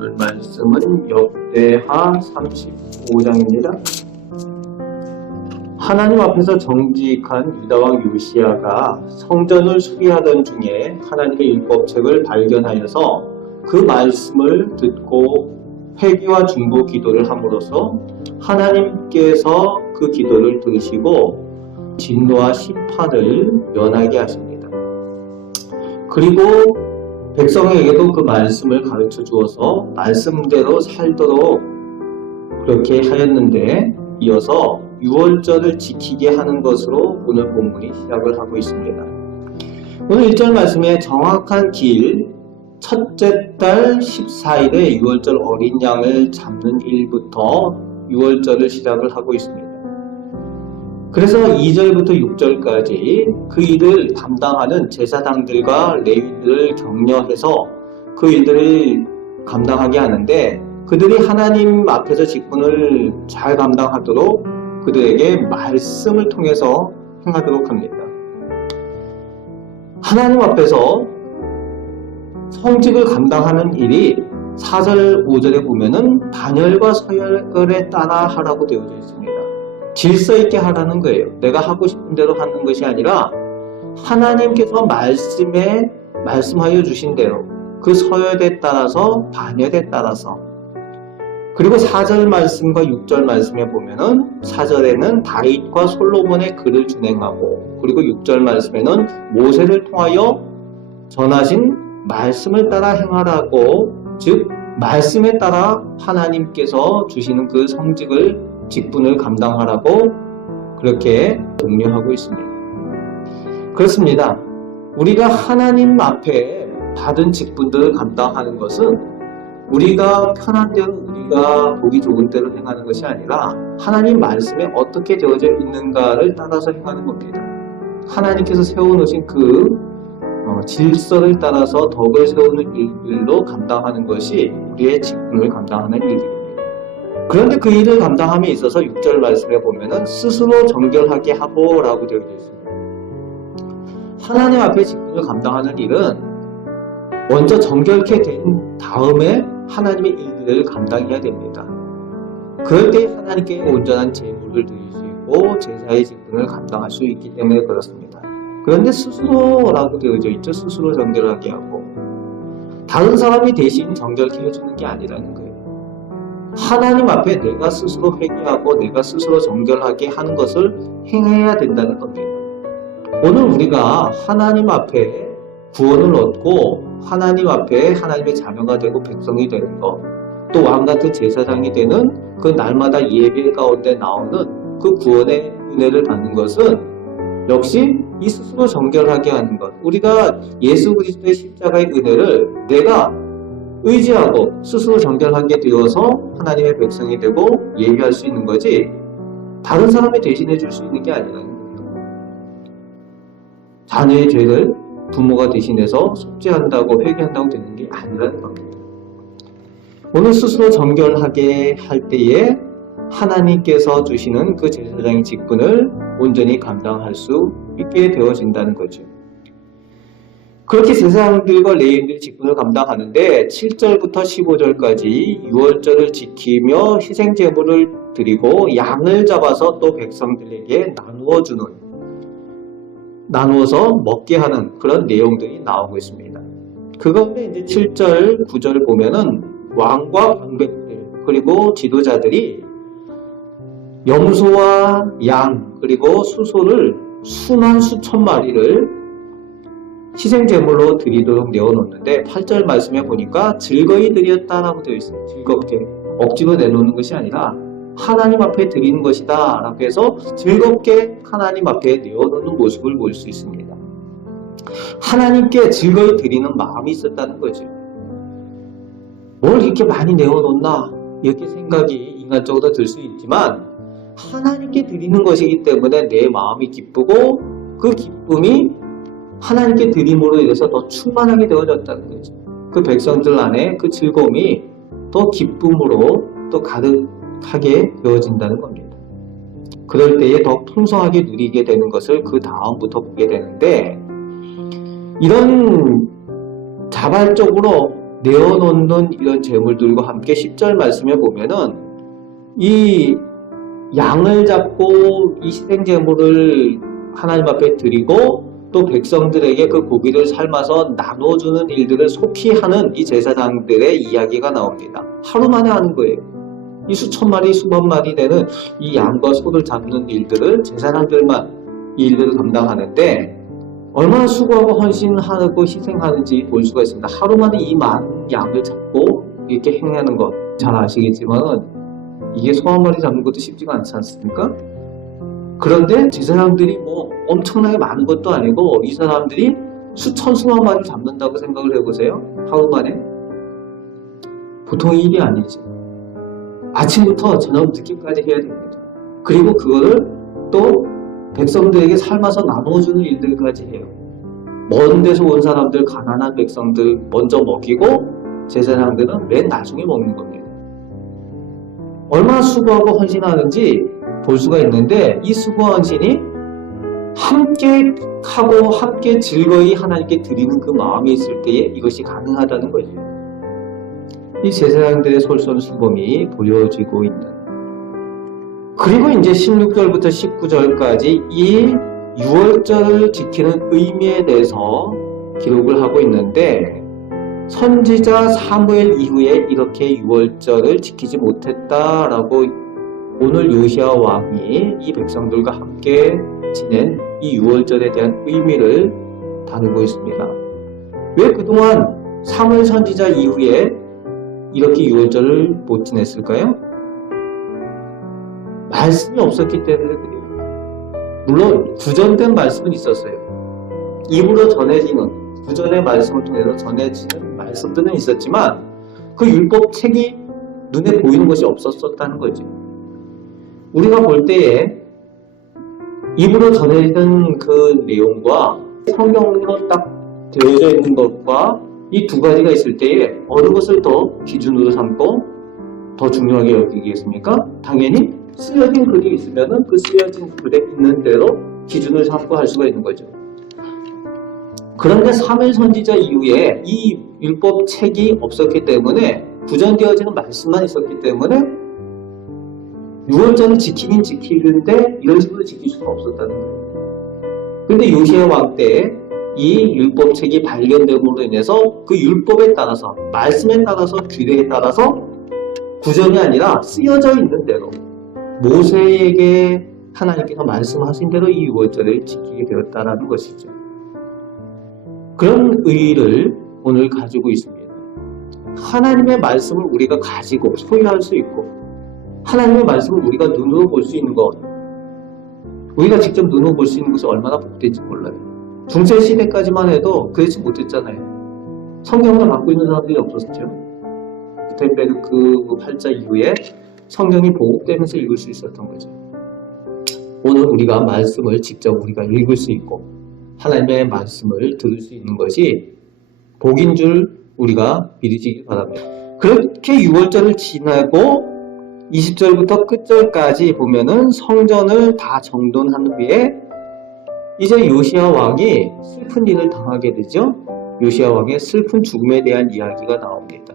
오늘 말씀은 역대하 35장입니다. 하나님 앞에서 정직한 유다왕 요시야가 성전을 수리하던 중에 하나님의 율법책을 발견하여서 그 말씀을 듣고 회개와 중보 기도를 함으로써 하나님께서 그 기도를 들으시고 진노와 심판을 면하게 하십니다. 그리고 백성에게도 그 말씀을 가르쳐 주어서 말씀대로 살도록 그렇게 하였는데, 이어서 유월절을 지키게 하는 것으로 오늘 본문이 시작을 하고 있습니다. 오늘 1절 말씀에 정확한 길, 첫째 달 14일에 유월절 어린 양을 잡는 일부터 유월절을 시작을 하고 있습니다. 그래서 2절부터 6절까지 그 일을 담당하는 제사장들과 레위인들을 격려해서 그 일들을 감당하게 하는데, 그들이 하나님 앞에서 직분을 잘 감당하도록 그들에게 말씀을 통해서 행하도록 합니다. 하나님 앞에서 성직을 감당하는 일이 4절, 5절에 보면은 단열과 서열에 따라 하라고 되어져 있습니다. 질서 있게 하라는 거예요. 내가 하고 싶은 대로 하는 것이 아니라 하나님께서 말씀하여 주신 대로 그 서열에 따라서, 반열에 따라서. 그리고 4절 말씀과 6절 말씀에 보면은 4절에는 다윗과 솔로몬의 글을 준행하고, 그리고 6절 말씀에는 모세를 통하여 전하신 말씀을 따라 행하라고, 즉 말씀에 따라 하나님께서 주시는 그 성직을, 직분을 감당하라고 그렇게 독려하고 있습니다. 그렇습니다. 우리가 하나님 앞에 받은 직분들을 감당하는 것은 우리가 편한 대로, 우리가 보기 좋은 대로 행하는 것이 아니라 하나님 말씀에 어떻게 되어져 있는가를 따라서 행하는 겁니다. 하나님께서 세워놓으신 그 질서를 따라서 덕을 세우는 일들로 감당하는 것이 우리의 직분을 감당하는 일들입니다. 그런데 그 일을 감당함에 있어서 6절 말씀에 보면은 스스로 정결하게 하고 라고 되어 있습니다. 하나님 앞에 직분을 감당하는 일은 먼저 정결케 된 다음에 하나님의 일들을 감당해야 됩니다. 그럴 때 하나님께 온전한 제물을 드릴 수 있고 제사의 직분을 감당할 수 있기 때문에 그렇습니다. 그런데 스스로라고 되어져 있죠. 스스로 정결하게 하고, 다른 사람이 대신 정결케 해주는 게 아니라는 거예요. 하나님 앞에 내가 스스로 회개하고 내가 스스로 정결하게 하는 것을 행해야 된다는 겁니다. 오늘 우리가 하나님 앞에 구원을 얻고 하나님 앞에 하나님의 자녀가 되고 백성이 되는 것, 또 왕같은 제사장이 되는 그 날마다 예배 가운데 나오는 그 구원의 은혜를 받는 것은 역시 이 스스로 정결하게 하는 것, 우리가 예수 그리스도의 십자가의 은혜를 내가 의지하고 스스로 정결하게 되어서 하나님의 백성이 되고 예배할 수 있는 거지, 다른 사람이 대신해 줄 수 있는 게 아니라는 거예요. 자녀의 죄를 부모가 대신해서 속죄한다고 회개한다고 되는 게 아니라는 겁니다. 오늘 스스로 정결하게 할 때에 하나님께서 주시는 그 제사장의 직분을 온전히 감당할 수 있게 되어진다는 거죠. 그렇게 제사장들과 레위인들이 직분을 감당하는데 7절부터 15절까지 유월절을 지키며 희생제물을 드리고 양을 잡아서 또 백성들에게 나누어서 먹게 하는 그런 내용들이 나오고 있습니다. 그 가운데 이제 7절, 9절 보면은 왕과 방백들 그리고 지도자들이 염소와 양 그리고 수소를 수만 수천 마리를 희생제물로 드리도록 내어놓는데, 8절 말씀에 보니까 즐거이 드렸다라고 되어 있어요. 즐겁게, 억지로 내놓는 것이 아니라 하나님 앞에 드리는 것이다 라고 해서 즐겁게 하나님 앞에 내어놓는 모습을 볼 수 있습니다. 하나님께 즐거이 드리는 마음이 있었다는 거죠. 뭘 이렇게 많이 내어놓나 이렇게 생각이 인간적으로 들 수 있지만, 하나님께 드리는 것이기 때문에 내 마음이 기쁘고 그 기쁨이 하나님께 드림으로 인해서 더 충만하게 되어졌다는 거죠. 그 백성들 안에 그 즐거움이 더 기쁨으로 또 가득하게 되어진다는 겁니다. 그럴 때에 더 풍성하게 누리게 되는 것을 그 다음부터 보게 되는데, 이런 자발적으로 내어놓는 이런 재물들과 함께 10절 말씀에 보면은 이 양을 잡고 이 희생 제물을 하나님 앞에 드리고 또 백성들에게 그 고기를 삶아서 나눠주는 일들을 속히 하는 이 제사장들의 이야기가 나옵니다. 하루 만에 하는 거예요. 이 수천 마리, 수만 마리 되는 이 양과 소를 잡는 일들을 제사장들만 이 일들을 감당하는데 얼마나 수고하고 헌신하고 희생하는지 볼 수가 있습니다. 하루 만에 이 많은 양을 잡고 이렇게 행하는 것 잘 아시겠지만 이게 소 한 마리 잡는 것도 쉽지가 않지 않습니까? 그런데 제사장들이 뭐 엄청나게 많은 것도 아니고 이 사람들이 수천 수만 마리 잡는다고 생각을 해보세요. 하루 만에. 보통 일이 아니죠. 아침부터 저녁 늦게까지 해야 됩니다. 그리고 그거를 또 백성들에게 삶아서 나눠주는 일들까지 해요. 먼 데서 온 사람들, 가난한 백성들 먼저 먹이고 제사장들은 맨 나중에 먹는 겁니다. 얼마나 수고하고 헌신하는지 볼 수가 있는데 이 수고와 헌신이 함께 하고 함께 즐거이 하나님께 드리는 그 마음이 있을 때에 이것이 가능하다는 거죠. 이 제사장들의 솔선수범이 보여지고 있는. 그리고 이제 16절부터 19절까지 이 유월절을 지키는 의미에 대해서 기록을 하고 있는데 선지자 사무엘 이후에 이렇게 유월절을 지키지 못했다라고 오늘 요시야 왕이 이 백성들과 함께 지낸 이 유월절에 대한 의미를 다루고 있습니다. 왜 그동안 사무엘 선지자 이후에 이렇게 유월절을 못 지냈을까요? 말씀이 없었기 때문에 그래요. 물론 구전된 말씀은 있었어요. 입으로 전해지는 구전의 말씀을 통해서 전해지는 말씀들은 있었지만 그 율법 책이 눈에 보이는 것이 없었다는 거죠. 우리가 볼 때에 입으로 전해지는 그 내용과 성경으로 딱 되어져 있는 것과 이 두 가지가 있을 때에 어느 것을 더 기준으로 삼고 더 중요하게 여기겠습니까? 당연히 쓰여진 글이 있으면 그 쓰여진 글에 있는 대로 기준을 삼고 할 수가 있는 거죠. 그런데 사무엘 선지자 이후에 이 율법 책이 없었기 때문에 구전되어지는 말씀만 있었기 때문에 유월절을 지키긴 지키는데 이런 식으로 지킬 수가 없었다는 거예요. 그런데 요시야 왕 때 이 율법책이 발견됨으로 인해서 그 율법에 따라서 말씀에 따라서 규례에 따라서 구전이 아니라 쓰여져 있는 대로 모세에게 하나님께서 말씀하신 대로 이 유월절을 지키게 되었다는 것이죠. 그런 의의를 오늘 가지고 있습니다. 하나님의 말씀을 우리가 가지고 소유할 수 있고 하나님의 말씀을 우리가 눈으로 볼 수 있는 것, 우리가 직접 눈으로 볼 수 있는 것이 얼마나 복된지 몰라요. 중세시대까지만 해도 그렇지 못했잖아요. 성경을 갖고 있는 사람들이 없었죠. 구텐베르크 활자 이후에 성경이 보급되면서 읽을 수 있었던 거죠. 오늘 우리가 말씀을 직접 우리가 읽을 수 있고 하나님의 말씀을 들을 수 있는 것이 복인 줄 우리가 믿으시기 바랍니다. 그렇게 유월절을 지나고 20절부터 끝절까지 보면은 성전을 다 정돈한 후에 이제 요시야 왕이 슬픈 일을 당하게 되죠. 요시야 왕의 슬픈 죽음에 대한 이야기가 나옵니다.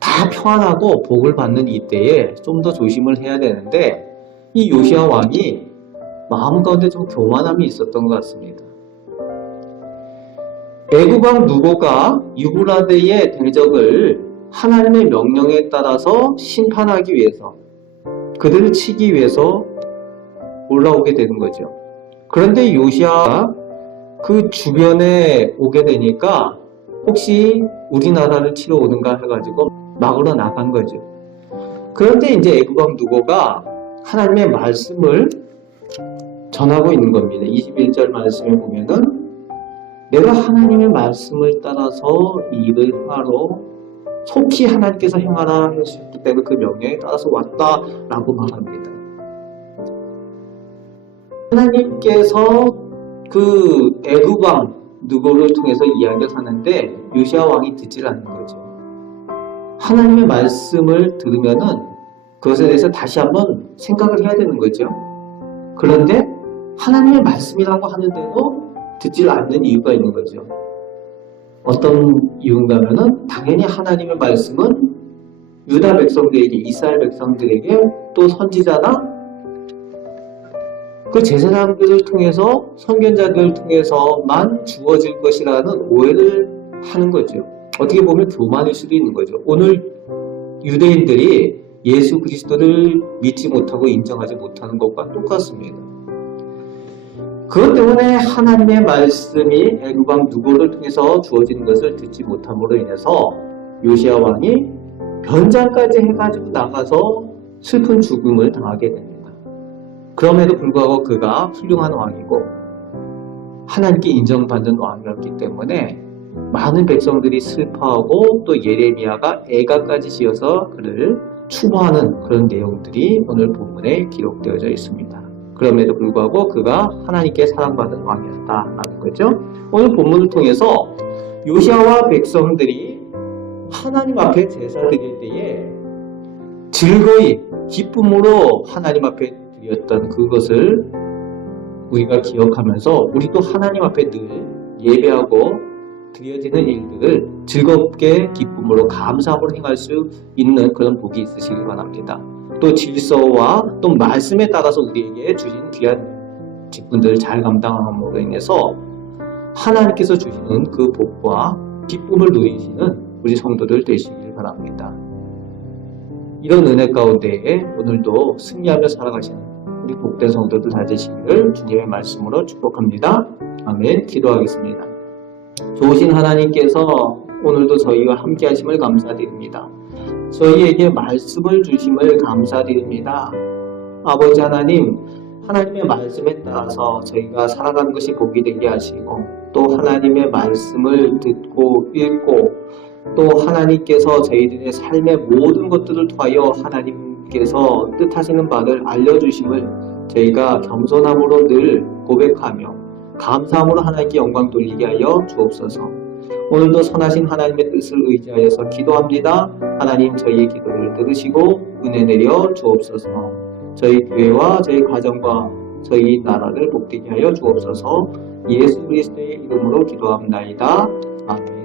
다 평안하고 복을 받는 이때에 좀 더 조심을 해야 되는데 이 요시야 왕이 마음 가운데 좀 교만함이 있었던 것 같습니다. 애굽 왕 누고가 유브라데의 대적을 하나님의 명령에 따라서 심판하기 위해서 그들을 치기 위해서 올라오게 되는 거죠. 그런데 요시야가 그 주변에 오게 되니까 혹시 우리나라를 치러 오는가 해가지고 막으러 나간 거죠. 그런데 이제 애굽 왕 누고가 하나님의 말씀을 전하고 있는 겁니다. 21절 말씀에 보면은 내가 하나님의 말씀을 따라서 이 일을 행하러 속히 하나님께서 행하라 하셨기 때문에 그 명령에 따라서 왔다라고 말합니다. 하나님께서 그 애굽 왕 누고를 통해서 이야기를 하는데 요시야 왕이 듣질 않는 거죠. 하나님의 말씀을 들으면은 그것에 대해서 다시 한번 생각을 해야 되는 거죠. 그런데 하나님의 말씀이라고 하는데도 듣질 않는 이유가 있는 거죠. 어떤 이유인가면은 당연히 하나님의 말씀은 유다 백성들에게, 이스라엘 백성들에게, 또 선지자나 그 제사장들을 통해서, 선견자들을 통해서만 주어질 것이라는 오해를 하는 거죠. 어떻게 보면 교만일 수도 있는 거죠. 오늘 유대인들이 예수 그리스도를 믿지 못하고 인정하지 못하는 것과 똑같습니다. 그것 때문에 하나님의 말씀이 애굽왕 누고를 통해서 주어지는 것을 듣지 못함으로 인해서 요시야 왕이 변장까지 해가지고 나가서 슬픈 죽음을 당하게 됩니다. 그럼에도 불구하고 그가 훌륭한 왕이고 하나님께 인정받는 왕이었기 때문에 많은 백성들이 슬퍼하고 또 예레미야가 애가까지 지어서 그를 추모하는 그런 내용들이 오늘 본문에 기록되어져 있습니다. 그럼에도 불구하고 그가 하나님께 사랑받은 왕이었다라는 거죠. 오늘 본문을 통해서 요시야와 백성들이 하나님 앞에 제사 드릴 때에 즐거이 기쁨으로 하나님 앞에 드렸던 그것을 우리가 기억하면서 우리도 하나님 앞에 늘 예배하고 드려지는 일들을 즐겁게 기쁨으로 감사함으로 행할 수 있는 그런 복이 있으시길 바랍니다. 또 질서와 또 말씀에 따라서 우리에게 주신 귀한 직분들을 잘 감당함으로 인해서 하나님께서 주시는 그 복과 기쁨을 누리시는 우리 성도들 되시길 바랍니다. 이런 은혜 가운데에 오늘도 승리하며 살아가시는 우리 복된 성도들 다 되시기를 주님의 말씀으로 축복합니다. 아멘. 기도하겠습니다. 좋으신 하나님께서 오늘도 저희와 함께 하심을 감사드립니다. 저희에게 말씀을 주심을 감사드립니다. 아버지 하나님, 하나님의 말씀에 따라서 저희가 살아가는 것이 복이 되게 하시고 또 하나님의 말씀을 듣고 읽고 또 하나님께서 저희들의 삶의 모든 것들을 통하여 하나님께서 뜻하시는 바를 알려주심을 저희가 겸손함으로 늘 고백하며 감사함으로 하나님께 영광 돌리게 하여 주옵소서. 오늘도 선하신 하나님의 뜻을 의지하여서 기도합니다. 하나님 저희의 기도를 들으시고 은혜 내려 주옵소서. 저희 교회와 저희 가정과 저희 나라를 복되게 하여 주옵소서. 예수 그리스도의 이름으로 기도합나이다. 아멘.